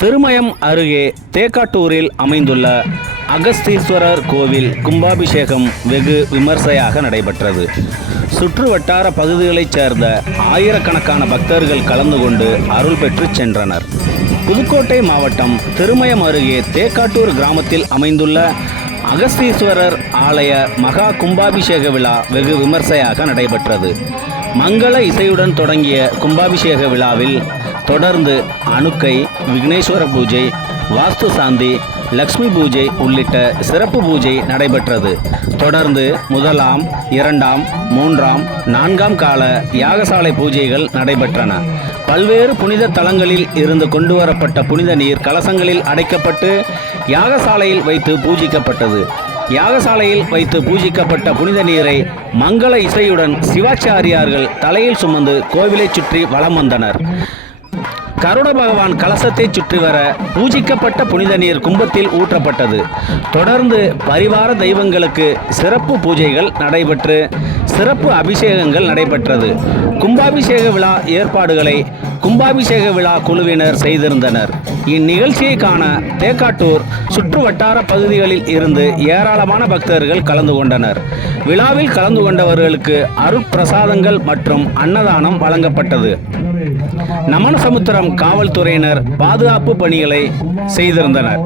திருமயம் அருகே தேக்காட்டூரில் அமைந்துள்ள அகஸ்தீஸ்வரர் கோவில் கும்பாபிஷேகம் வெகு விமர்சையாக நடைபெற்றது. சுற்று வட்டார பகுதிகளைச் சேர்ந்த ஆயிரக்கணக்கான பக்தர்கள் கலந்து கொண்டு அருள் பெற்று சென்றனர். புதுக்கோட்டை மாவட்டம் திருமயம் அருகே தேக்காட்டூர் கிராமத்தில் அமைந்துள்ள அகஸ்தீஸ்வரர் ஆலய மகா கும்பாபிஷேக விழா வெகு விமர்சையாக நடைபெற்றது. மங்கள இசையுடன் தொடங்கிய கும்பாபிஷேக விழாவில் தொடர்ந்து அணுக்கை, விக்னேஸ்வர பூஜை, வாஸ்து சாந்தி, லக்ஷ்மி பூஜை உள்ளிட்ட சிறப்பு பூஜை நடைபெற்றது. தொடர்ந்து 1ஆம், 2ஆம், 3ஆம், 4ஆம் கால யாகசாலை பூஜைகள் நடைபெற்றன. பல்வேறு புனித தலங்களில் இருந்து கொண்டு வரப்பட்ட புனித நீர் கலசங்களில் அடைக்கப்பட்டு யாகசாலையில் வைத்து பூஜிக்கப்பட்டது. யாகசாலையில் வைத்து பூஜிக்கப்பட்ட புனித நீரை மங்கள இசையுடன் சிவாச்சாரியார்கள் தலையில் சுமந்து கோவிலை சுற்றி வலம் வந்தனர். கருட பகவான் கலசத்தை சுற்றி வர பூஜிக்கப்பட்ட புனித நீர் கும்பத்தில் ஊற்றப்பட்டது. தொடர்ந்து பரிவார தெய்வங்களுக்கு சிறப்பு பூஜைகள் நடைபெற்று சிறப்பு அபிஷேகங்கள் நடைபெற்றது. கும்பாபிஷேக விழா ஏற்பாடுகளை கும்பாபிஷேக விழா குழுவினர் செய்திருந்தனர். இந்நிகழ்ச்சியை காண தேக்காட்டூர் சுற்று வட்டார பகுதிகளில் இருந்து ஏராளமான பக்தர்கள் கலந்து கொண்டனர். விழாவில் கலந்து கொண்டவர்களுக்கு அருட்பிரசாதங்கள் மற்றும் அன்னதானம் வழங்கப்பட்டது. நமனசமுத்திரம் காவல்துறையினர் பாதுகாப்பு பணிகளை செய்திருந்தனர்.